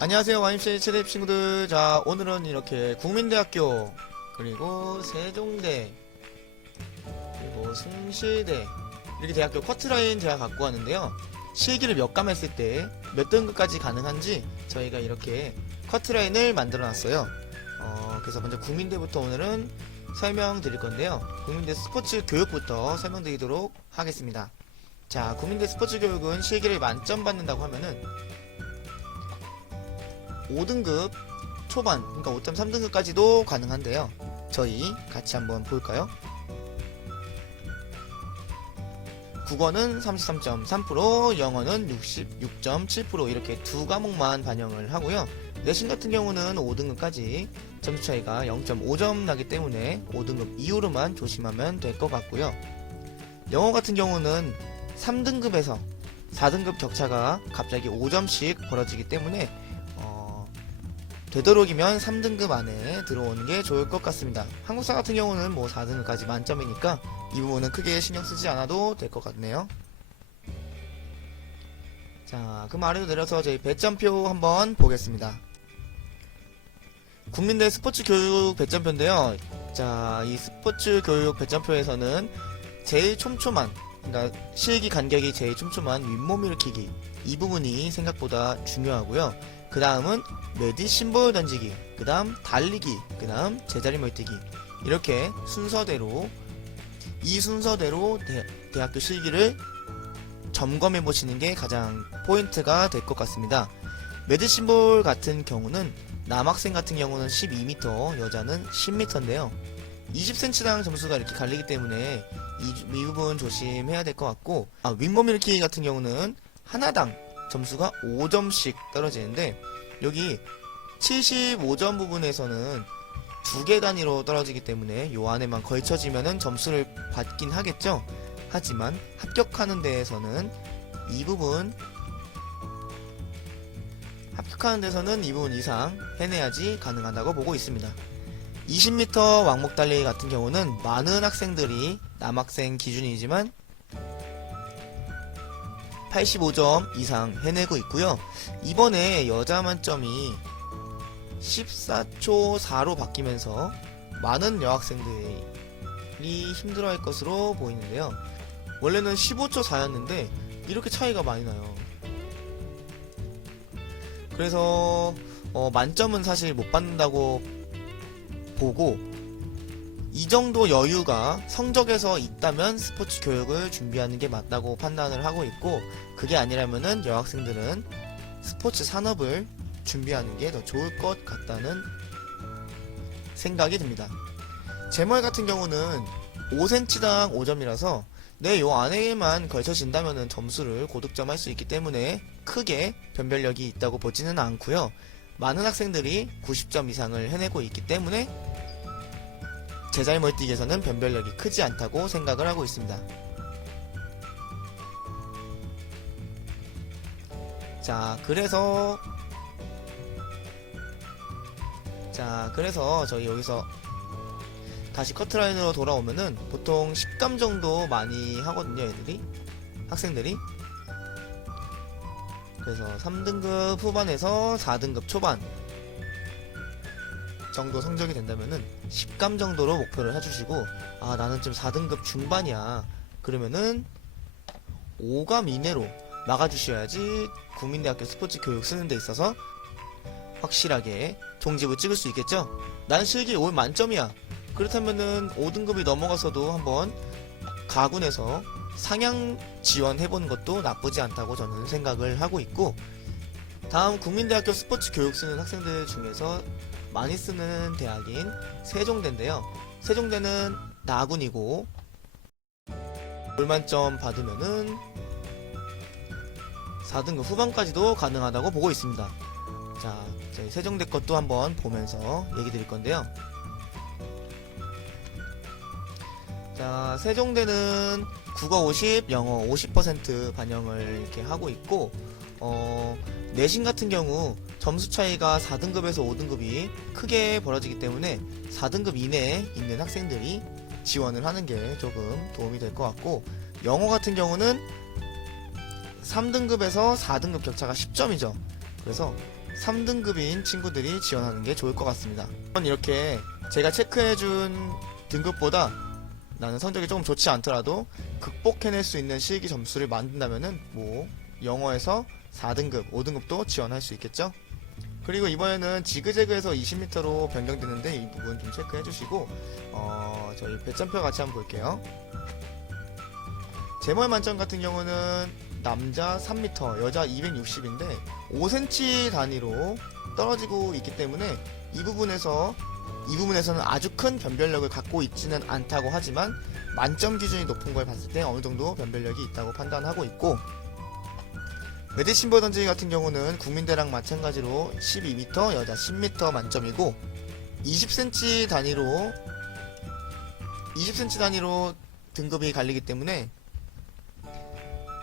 안녕하세요, 와임씨 체대 친구들. 자, 오늘은 이렇게 국민대학교, 그리고 세종대, 그리고 숭실대, 이렇게 대학교 커트라인 제가 갖고 왔는데요. 실기를 몇 감 했을 때 몇 등급까지 가능한지 저희가 이렇게 커트라인을 만들어 놨어요. 그래서 먼저 국민대부터 오늘은 설명드릴 건데요. 국민대 스포츠 교육부터 설명드리도록 하겠습니다. 자, 국민대 스포츠 교육은 실기를 만점 받는다고 하면은 5등급 초반, 그러니까 5.3등급까지도 가능한데요. 저희 같이 한번 볼까요? 국어는 33.3%, 영어는 66.7% 이렇게 두 과목만 반영을 하고요. 내신 같은 경우는 5등급까지 점수 차이가 0.5점 나기 때문에 5등급 이후로만 조심하면 될 것 같고요. 영어 같은 경우는 3등급에서 4등급 격차가 갑자기 5점씩 벌어지기 때문에 되도록이면 3등급 안에 들어오는 게 좋을 것 같습니다. 한국사 같은 경우는 뭐 4등급까지 만점이니까 이 부분은 크게 신경 쓰지 않아도 될 것 같네요. 자, 그럼 아래로 내려서 저희 배점표 한번 보겠습니다. 국민대 스포츠 교육 배점표인데요. 자, 이 스포츠 교육 배점표에서는 제일 촘촘한, 그러니까 실기 간격이 제일 촘촘한 윗몸 일으키기, 이 부분이 생각보다 중요하고요. 그 다음은 메디신볼 던지기, 그 다음 달리기, 그 다음 제자리 멀뛰기, 이렇게 순서대로 이 순서대로 대학교 실기를 점검해 보시는 게 가장 포인트가 될 것 같습니다. 메디신볼 같은 경우는 남학생 같은 경우는 12m, 여자는 10m인데요 20cm당 점수가 이렇게 갈리기 때문에 이 부분 조심해야 될 것 같고, 윗몸 일으키기 같은 경우는 하나당 점수가 5점씩 떨어지는데 여기 75점 부분에서는 두 개 단위로 떨어지기 때문에 요 안에만 걸쳐지면은 점수를 받긴 하겠죠. 하지만 합격하는 데에서는 이 부분 이상 해내야지 가능하다고 보고 있습니다. 20m 왕복 달리기 같은 경우는 많은 학생들이 남학생 기준이지만 85점 이상 해내고 있고요. 이번에 여자 만점이 14초 4로 바뀌면서 많은 여학생들이 힘들어할 것으로 보이는데요. 원래는 15초 4였는데 이렇게 차이가 많이 나요. 그래서 만점은 사실 못 받는다고 보고, 이 정도 여유가 성적에서 있다면 스포츠 교육을 준비하는 게 맞다고 판단을 하고 있고, 그게 아니라면은 여학생들은 스포츠 산업을 준비하는 게 더 좋을 것 같다는 생각이 듭니다. 제말 같은 경우는 5cm당 5점이라서 요 안에만 걸쳐진다면은 점수를 고득점 할 수 있기 때문에 크게 변별력이 있다고 보지는 않고요. 많은 학생들이 90점 이상을 해내고 있기 때문에 제자리 멀뛰기에서는 변별력이 크지 않다고 생각을 하고 있습니다. 자, 그래서 저희 여기서 다시 커트라인으로 돌아오면은 보통 10감 정도 많이 하거든요, 학생들이. 그래서 3등급 후반에서 4등급 초반 정도 성적이 된다면은 10감 정도로 목표를 해주시고, 나는 좀 4등급 중반이야 그러면은 5감 이내로 막아주셔야지 국민대학교 스포츠 교육 쓰는 데 있어서 확실하게 종집을 찍을 수 있겠죠. 난 실기 올 만점이야 그렇다면은 5등급이 넘어가서도 한번 가군에서 상향 지원해보는 것도 나쁘지 않다고 저는 생각을 하고 있고, 다음 국민대학교 스포츠 교육 쓰는 학생들 중에서 많이 쓰는 대학인 세종대인데요. 세종대는 나군이고 올만점 받으면은 4등급 후반까지도 가능하다고 보고 있습니다. 자, 저희 세종대 것도 한번 보면서 얘기 드릴 건데요. 자, 세종대는 국어 50, 영어 50% 반영을 이렇게 하고 있고, 내신 같은 경우 점수 차이가 4등급에서 5등급이 크게 벌어지기 때문에 4등급 이내에 있는 학생들이 지원을 하는 게 조금 도움이 될 것 같고, 영어 같은 경우는 3등급에서 4등급 격차가 10점이죠. 그래서 3등급인 친구들이 지원하는 게 좋을 것 같습니다. 이렇게 제가 체크해준 등급보다 나는 성적이 조금 좋지 않더라도 극복해낼 수 있는 실기 점수를 만든다면은 뭐 영어에서 4등급, 5등급도 지원할 수 있겠죠? 그리고 이번에는 지그재그에서 20m로 변경되는데 이 부분 좀 체크해 주시고 저희 배점표 같이 한번 볼게요. 제모의 만점 같은 경우는 남자 3m, 여자 260인데 5cm 단위로 떨어지고 있기 때문에 이 부분에서는 아주 큰 변별력을 갖고 있지는 않다고 하지만 만점 기준이 높은 걸 봤을 때 어느 정도 변별력이 있다고 판단하고 있고, 메디신볼 던지기 같은 경우는 국민대랑 마찬가지로 12m, 여자 10m 만점이고 20cm 단위로 등급이 갈리기 때문에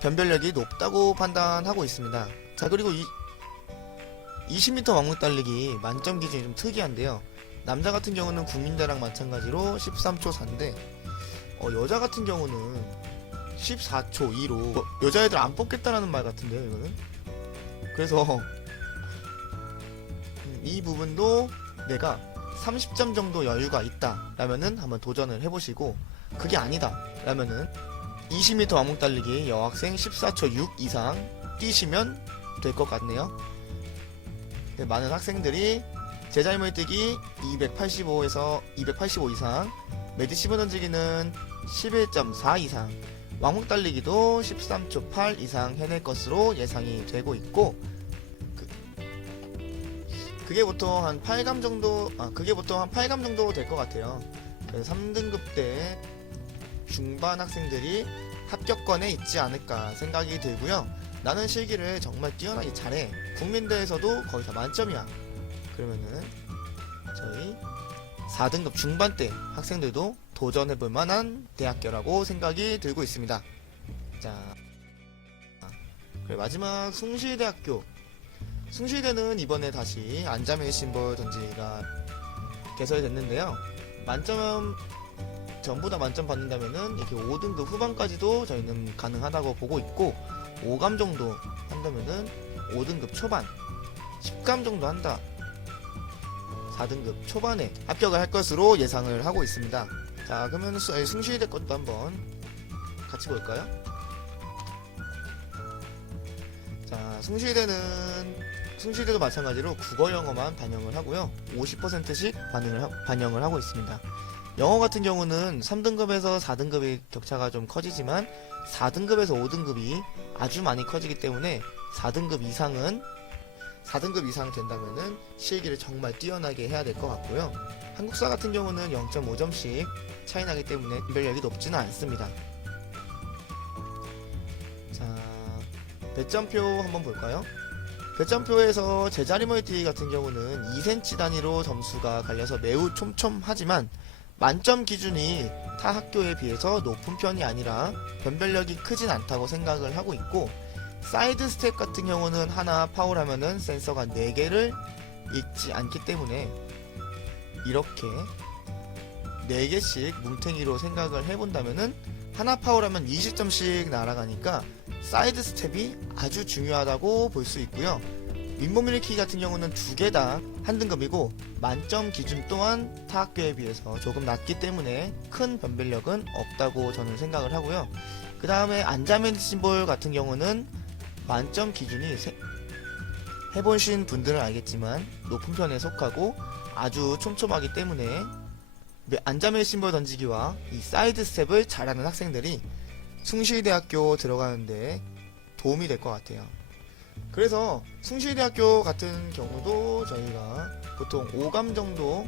변별력이 높다고 판단하고 있습니다. 자, 그리고 20m 왕복 달리기 만점 기준이 좀 특이한데요. 남자 같은 경우는 국민대랑 마찬가지로 13초 4인데 여자 같은 경우는 14초 2로 여자애들 안 뽑겠다라는 말 같은데요, 이거는. 그래서 이 부분도 내가 30점 정도 여유가 있다 라면은 한번 도전을 해보시고, 그게 아니다 라면은 20m 왕복 달리기 여학생 14초 6 이상 뛰시면 될 것 같네요. 많은 학생들이 제자리멀 뛰기 285에서 285 이상, 메디시브 던지기는 11.4 이상, 왕복 달리기도 13초 8 이상 해낼 것으로 예상이 되고 있고, 그게 보통 한 8감 정도 될 것 같아요. 그래서 3등급 때 중반 학생들이 합격권에 있지 않을까 생각이 들고요. 나는 실기를 정말 뛰어나게 잘해, 국민대에서도 거의 다 만점이야, 그러면은 저희 4등급 중반 때 학생들도 도전해볼 만한 대학교라고 생각이 들고 있습니다. 자, 그리고 마지막 숭실대학교. 숭실대는 이번에 다시 안자메디신볼 던지기가 개설됐는데요. 전부 다 만점 받는다면은 이렇게 5등급 후반까지도 저희는 가능하다고 보고 있고, 5감 정도 한다면은 5등급 초반, 10감 정도 한다 4등급 초반에 합격을 할 것으로 예상을 하고 있습니다. 자, 그러면 숭실대 것도 한번 같이 볼까요? 자, 숭실대도 마찬가지로 국어 영어만 반영을 하고요. 50%씩 반영을 하고 있습니다. 영어 같은 경우는 3등급에서 4등급의 격차가 좀 커지지만 4등급에서 5등급이 아주 많이 커지기 때문에 4등급 이상 된다면은 실기를 정말 뛰어나게 해야 될 것 같고요. 한국사 같은 경우는 0.5점씩 차이 나기 때문에 변별력이 높지는 않습니다. 자, 배점표 한번 볼까요? 배점표에서 제자리멀 뛰기 같은 경우는 2cm 단위로 점수가 갈려서 매우 촘촘하지만 만점 기준이 타 학교에 비해서 높은 편이 아니라 변별력이 크진 않다고 생각을 하고 있고, 사이드 스텝 같은 경우는 하나 파울하면은 센서가 4개를 읽지 않기 때문에 이렇게 4개씩 뭉탱이로 생각을 해본다면은 하나 파울하면 20점씩 날아가니까 사이드 스텝이 아주 중요하다고 볼 수 있고요. 윗몸 일으키기 같은 경우는 2개 다 한 등급이고 만점 기준 또한 타 학교에 비해서 조금 낮기 때문에 큰 변별력은 없다고 저는 생각을 하고요. 그 다음에 안자메디신볼 같은 경우는 만점 기준이 해보신 분들은 알겠지만 높은 편에 속하고 아주 촘촘하기 때문에 안자메디신볼 던지기와 이 사이드 스텝을 잘하는 학생들이 숭실대학교 들어가는데 도움이 될 것 같아요. 그래서 숭실대학교 같은 경우도 저희가 보통 5감 정도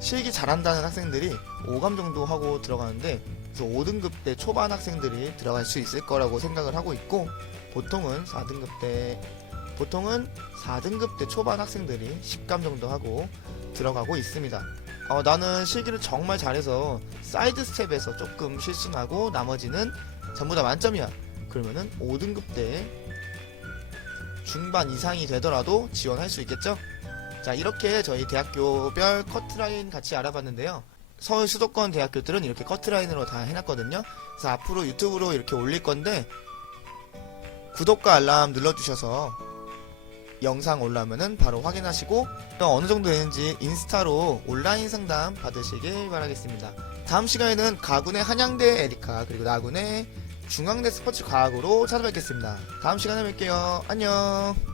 실기 잘한다는 학생들이 5감 정도 하고 들어가는데, 그래서 5등급 때 초반 학생들이 들어갈 수 있을 거라고 생각을 하고 있고, 보통은 4등급 때 초반 학생들이 10감 정도 하고 들어가고 있습니다. 나는 실기를 정말 잘해서 사이드 스텝에서 조금 실수나고 나머지는 전부 다 만점이야, 그러면은 5등급 때 중반 이상이 되더라도 지원할 수 있겠죠? 자, 이렇게 저희 대학교별 커트라인 같이 알아봤는데요. 서울 수도권 대학교들은 이렇게 커트라인으로 다 해놨거든요. 그래서 앞으로 유튜브로 이렇게 올릴 건데 구독과 알람 눌러주셔서 영상 올라오면은 바로 확인하시고 또 어느 정도 되는지 인스타로 온라인 상담 받으시길 바라겠습니다. 다음 시간에는 가군의 한양대 에리카 그리고 나군의 중앙대 스포츠 과학으로 찾아뵙겠습니다. 다음 시간에 뵐게요. 안녕.